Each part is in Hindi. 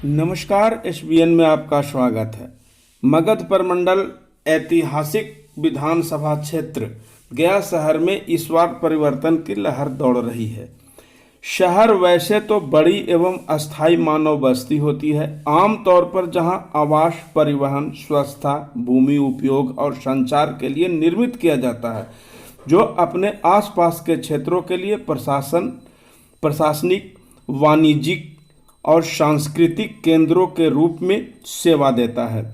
नमस्कार। एसबीएन में आपका स्वागत है। मगध प्रमंडल ऐतिहासिक विधानसभा क्षेत्र गया शहर में इस बार परिवर्तन की लहर दौड़ रही है। शहर वैसे तो बड़ी एवं अस्थायी मानव बस्ती होती है। आमतौर पर जहां आवास, परिवहन, स्वच्छता, भूमि उपयोग और संचार के लिए निर्मित किया जाता है, जो अपने आसपास के क्षेत्रों के लिए प्रशासनिक, वाणिज्यिक और सांस्कृतिक केंद्रों के रूप में सेवा देता है।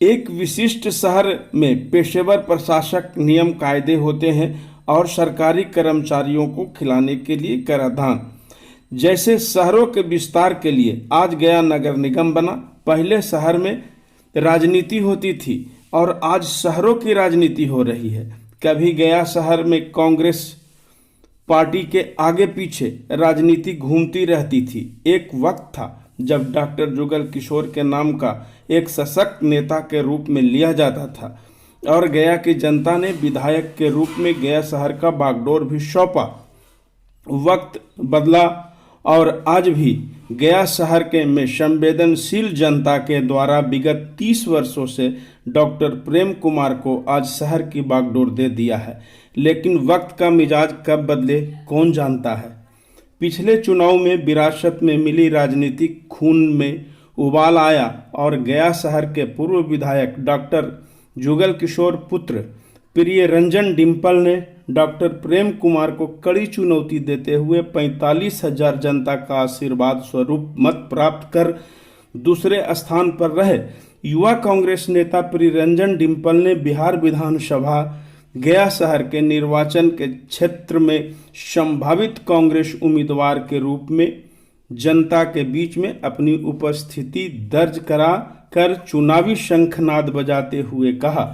एक विशिष्ट शहर में पेशेवर प्रशासक, नियम कायदे होते हैं और सरकारी कर्मचारियों को खिलाने के लिए कराधान। जैसे शहरों के विस्तार के लिए आज गया नगर निगम बना। पहले शहर में राजनीति होती थी और आज शहरों की राजनीति हो रही है। कभी गया शहर में कांग्रेस पार्टी के आगे पीछे राजनीति घूमती रहती थी। एक वक्त था जब डॉक्टर जुगल किशोर के नाम का एक सशक्त नेता के रूप में लिया जाता था और गया की जनता ने विधायक के रूप में गया शहर का बागडोर भी सौंपा। वक्त बदला और आज भी गया शहर के में संवेदनशील जनता के द्वारा विगत 30 वर्षों से डॉक्टर प्रेम कुमार को आज शहर की बागडोर दे दिया है। लेकिन वक्त का मिजाज कब बदले कौन जानता है। पिछले चुनाव में विरासत में मिली राजनीतिक खून में उबाल आया और गया शहर के पूर्व विधायक डॉक्टर जुगल किशोर पुत्र प्रिय रंजन डिम्पल ने डॉक्टर प्रेम कुमार को कड़ी चुनौती देते हुए 45,000 जनता का आशीर्वाद स्वरूप मत प्राप्त कर दूसरे स्थान पर रहे। युवा कांग्रेस नेता प्रिय रंजन डिम्पल ने बिहार विधानसभा गया शहर के निर्वाचन के क्षेत्र में संभावित कांग्रेस उम्मीदवार के रूप में जनता के बीच में अपनी उपस्थिति दर्ज करा कर चुनावी शंखनाद बजाते हुए कहा,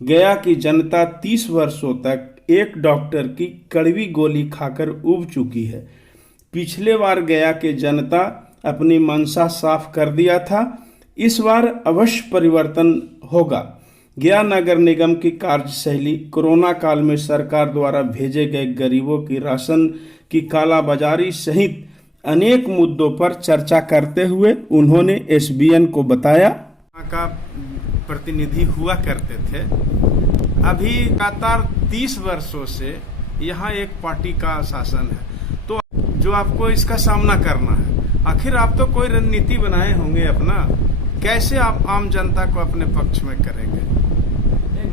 गया की जनता 30 वर्षों तक एक डॉक्टर की कड़वी गोली खाकर उब चुकी है। पिछले बार गया के जनता अपनी मंशा साफ कर दिया था। इस बार अवश्य परिवर्तन होगा। गया नगर निगम की कार्यशैली कोरोना काल में सरकार द्वारा भेजे गए गरीबों की राशन की कालाबाजारी सहित अनेक मुद्दों पर चर्चा करते हुए उन्होंने एसबीएन को बताया का प्रतिनिधि हुआ करते थे। अभी लगातार 30 वर्षों से यहाँ एक पार्टी का शासन है, तो जो आपको इसका सामना करना है। आखिर आप तो कोई रणनीति बनाए होंगे अपना, कैसे आप आम जनता को अपने पक्ष में करेंगे?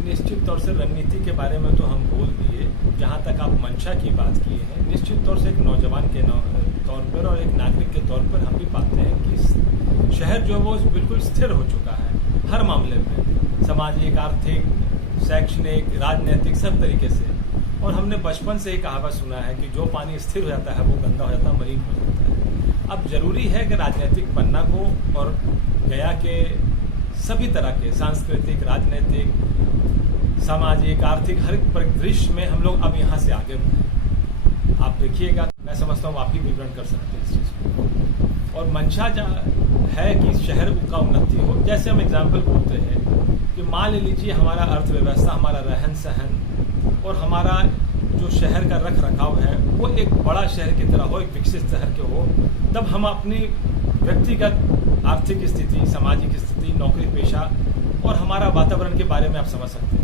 निश्चित तौर से रणनीति के बारे में तो हम बोल दिए। जहाँ तक आप मंशा की बात की है, निश्चित तौर से एक नौजवान के तौर पर और एक नागरिक के तौर पर हम भी पाते हैं कि शहर जो है वो बिल्कुल स्थिर हो चुका है हर मामले में, सामाजिक, आर्थिक, शैक्षणिक, राजनीतिक, सब तरीके से। और हमने बचपन से ही कहावत सुना है कि जो पानी स्थिर हो जाता है वो गंदा हो जाता है, मलिन हो जाता है। अब जरूरी है कि राजनीतिक पन्ना को और गया के सभी तरह के सांस्कृतिक, राजनीतिक, सामाजिक, आर्थिक हर परिदृश्य में हम लोग अब यहाँ से आगे बढ़े। आप देखिएगा, मैं समझता हूँ आप ही विवरण कर सकते हैं इस चीज़ को। और मंशा है कि शहर का उन्नति हो। जैसे हम एग्जाम्पल बोलते हैं कि मान लीजिए हमारा अर्थव्यवस्था, हमारा रहन सहन और हमारा जो शहर का रख रखाव है वो एक बड़ा शहर की तरह हो, एक विकसित शहर के हो, तब हम अपनी व्यक्तिगत आर्थिक स्थिति, सामाजिक स्थिति, नौकरी पेशा और हमारा वातावरण के बारे में आप समझ सकते हैं।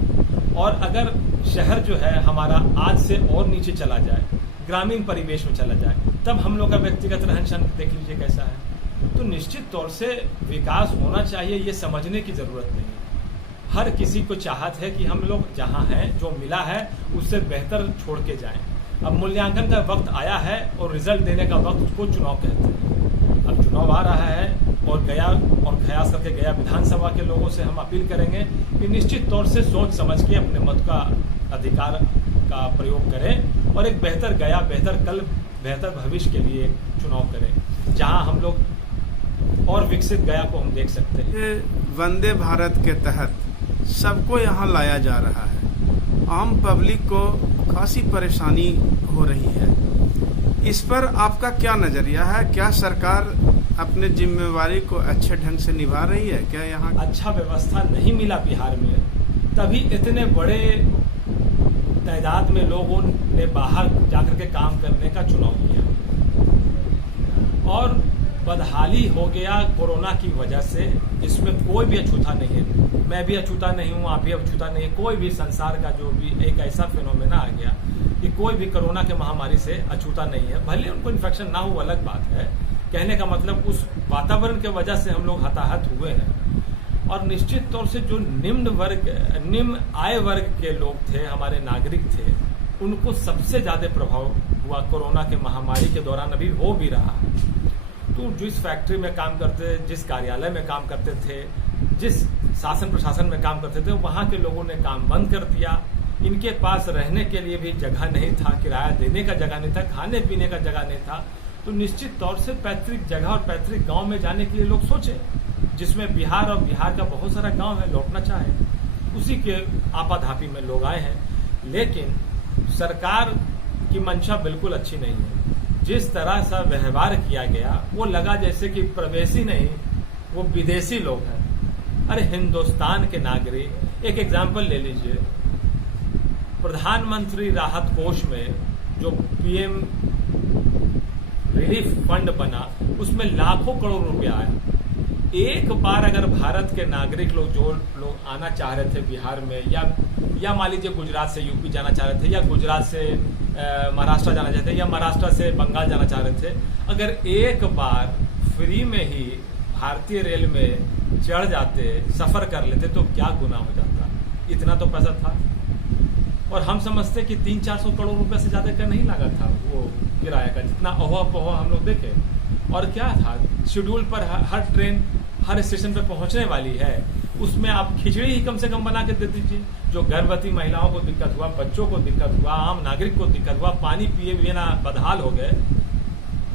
और अगर शहर जो है हमारा आज से और नीचे चला जाए, ग्रामीण परिवेश में चला जाए, तब हम लोग का व्यक्तिगत रहन सहन देख लीजिए कैसा है। तो निश्चित तौर से विकास होना चाहिए, ये समझने की जरूरत नहीं है। हर किसी को चाहत है कि हम लोग जहाँ हैं, जो मिला है उससे बेहतर छोड़ के जाएं। अब मूल्यांकन का वक्त आया है और रिजल्ट देने का वक्त, उसको चुनाव कहते हैं। अब चुनाव आ रहा है और गया और खास करके गया विधानसभा के लोगों से हम अपील करेंगे कि निश्चित तौर से सोच समझ के अपने मत का अधिकार का प्रयोग करें और एक बेहतर गया, बेहतर कल, बेहतर भविष्य के लिए चुनाव करें, जहां हम लोग और विकसित गया को हम देख सकते हैं। वंदे भारत के तहत सबको यहाँ लाया जा रहा है। आम पब्लिक को खासी परेशानी हो रही है। इस पर आपका क्या नजरिया है? क्या सरकार अपने जिम्मेवारी को अच्छे ढंग से निभा रही है? क्या यहाँ अच्छा व्यवस्था नहीं मिला बिहार में, तभी इतने बड़े तादाद में लोगों ने बाहर जाकर के काम करने का चुनाव किया। और बदहाली हो गया कोरोना की वजह से, इसमें कोई भी अछूता नहीं है। मैं भी अछूता नहीं हूँ, आप भी अछूता नहीं है। कोई भी संसार का जो भी एक ऐसा फिनोमेना आ गया कि कोई भी कोरोना के महामारी से अछूता नहीं है। भले उनको इन्फेक्शन ना हो अलग बात है, कहने का मतलब उस वातावरण के वजह से हम लोग हताहत हुए हैं। और निश्चित तौर से जो निम्न आय वर्ग के लोग थे, हमारे नागरिक थे, उनको सबसे ज्यादा प्रभाव हुआ कोरोना के महामारी के दौरान, अभी हो भी रहा है। तो जिस फैक्ट्री में काम करते, जिस कार्यालय में काम करते थे, जिस शासन प्रशासन में काम करते थे, वहां के लोगों ने काम बंद कर दिया। इनके पास रहने के लिए भी जगह नहीं था, किराया देने का जगह नहीं था, खाने पीने का जगह नहीं था। तो निश्चित तौर से पैतृक जगह और पैतृक गांव में जाने के लिए लोग सोचे, जिसमें बिहार और बिहार का बहुत सारा गांव है, लौटना चाहे, उसी के आपाधापी में लोग आए हैं। लेकिन सरकार की मंशा बिल्कुल अच्छी नहीं है। जिस तरह से व्यवहार किया गया, वो लगा जैसे कि प्रवेशी नहीं, वो विदेशी लोग हैं। अरे हिंदुस्तान के नागरिक, एक एग्जाम्पल ले लीजिए, प्रधानमंत्री राहत कोष में जो पीएम रिलीफ फंड बना, उसमें लाखों करोड़ रुपया आया। एक बार अगर भारत के नागरिक लोग, जो लोग आना चाह रहे थे बिहार में, या मान लीजिए गुजरात से यूपी जाना चाह रहे थे, या गुजरात से महाराष्ट्र जाना चाहते थे, या महाराष्ट्र से बंगाल जाना चाह रहे थे, अगर एक बार फ्री में ही भारतीय रेल में चढ़ जाते, सफर कर लेते, तो क्या गुनाह हो जाता। इतना तो पैसा था। और हम समझते कि 300-400 करोड़ रुपए से ज्यादा का नहीं लगा था वो किराया का, जितना अहोआ पहोआ हम लोग देखे। और क्या था, शेड्यूल पर हर ट्रेन हर स्टेशन पे पहुंचने वाली है, उसमें आप खिचड़ी ही कम से कम बना के दे दीजिए। जो गर्भवती महिलाओं को दिक्कत हुआ, बच्चों को दिक्कत हुआ, आम नागरिक को दिक्कत हुआ, पानी पिए बिना बदहाल हो गए,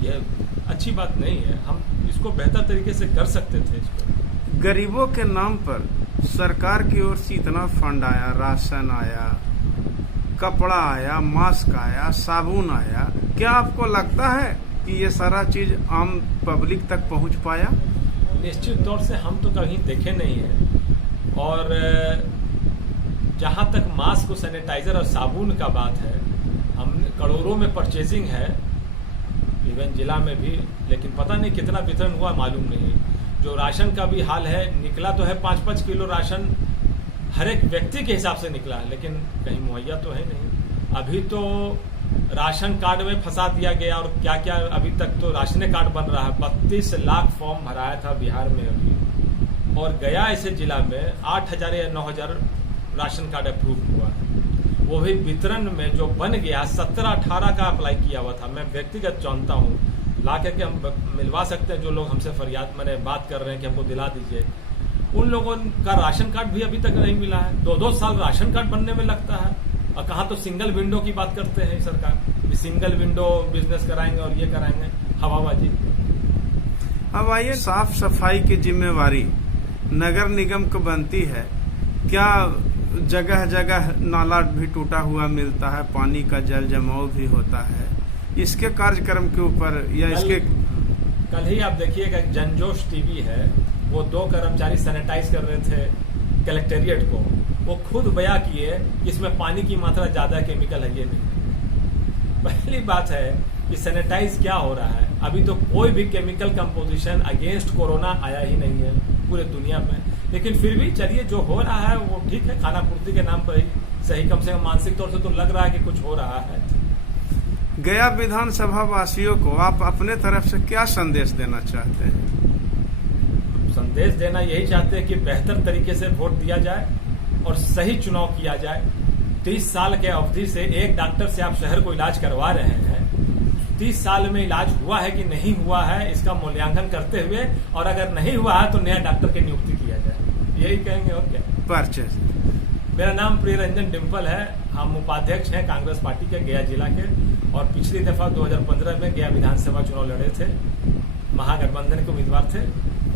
ये अच्छी बात नहीं है। हम इसको बेहतर तरीके से कर सकते थे। इसको गरीबों के नाम पर सरकार की ओर से इतना फंड आया, राशन आया, कपड़ा आया, मास्क आया, साबुन आया, क्या आपको लगता है कि ये सारा चीज आम पब्लिक तक पहुंच पाया? निश्चित तौर से हम तो कहीं देखे नहीं है। और जहां तक मास्क और सैनिटाइजर और साबुन का बात है, हम करोड़ों में परचेजिंग है, इवन जिला में भी, लेकिन पता नहीं कितना वितरण हुआ मालूम नहीं। जो राशन का भी हाल है, निकला तो है 5-5 किलो राशन हर एक व्यक्ति के हिसाब से निकला है, लेकिन कहीं मुहैया तो है नहीं। अभी तो राशन कार्ड में फंसा दिया गया, और क्या क्या अभी तक तो राशन कार्ड बन रहा है। 32 लाख फॉर्म भराया था बिहार में अभी, और गया ऐसे जिला में 8,000 या 9,000 राशन कार्ड अप्रूव हुआ है। वो भी वितरण में जो बन गया 17-18 का अप्लाई किया हुआ था। मैं व्यक्तिगत जानता हूँ, ला करके हम मिलवा सकते हैं जो लोग हमसे फरियाद मैंने बात कर रहे हैं कि हमको दिला दीजिए। उन लोगों का राशन कार्ड भी अभी तक नहीं मिला है। 2-2 साल राशन कार्ड बनने में लगता है। और कहाँ तो सिंगल विंडो की बात करते हैं सरकार, सिंगल विंडो बिजनेस कराएंगे और ये कराएंगे, हवाबाजी। अब आइए, साफ सफाई की जिम्मेवारी नगर निगम को बनती है। क्या जगह जगह नाला भी टूटा हुआ मिलता है, पानी का जल जमाव भी होता है, इसके कार्यक्रम के ऊपर या इसके कल ही आप देखिएगा, जनजोश टीवी है, वो 2 कर्मचारी सैनिटाइज कर रहे थे कलेक्टेरिएट को। वो खुद बयां किए कि इसमें पानी की मात्रा ज्यादा केमिकल है। ये नहीं, पहली बात है कि सैनिटाइज क्या हो रहा है, अभी तो कोई भी केमिकल कंपोजिशन अगेंस्ट कोरोना आया ही नहीं है पूरे दुनिया में। लेकिन फिर भी चलिए, जो हो रहा है वो ठीक है, खाना पूर्ति के नाम पर ही सही, कम से कम मानसिक तौर से तो लग रहा है कि कुछ हो रहा है। गया विधानसभा वासियों को आप अपने तरफ से क्या संदेश देना चाहते हैं? संदेश देना यही चाहते हैं कि बेहतर तरीके से वोट दिया जाए और सही चुनाव किया जाए। 30 साल के अवधि से एक डॉक्टर से आप शहर को इलाज करवा रहे हैं, 30 साल में इलाज हुआ है कि नहीं हुआ है, इसका मूल्यांकन करते हुए, और अगर नहीं हुआ है तो नया डॉक्टर की नियुक्ति किया जाए, यही कहेंगे और क्या। परचेज। मेरा नाम प्रियरंजन डिम्पल है। हम उपाध्यक्ष हैं कांग्रेस पार्टी के गया जिला के, और पिछली दफा 2015 में गया विधानसभा चुनाव लड़े थे, महागठबंधन के उम्मीदवार थे।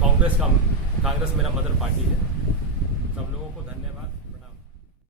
कांग्रेस मेरा मदर पार्टी है।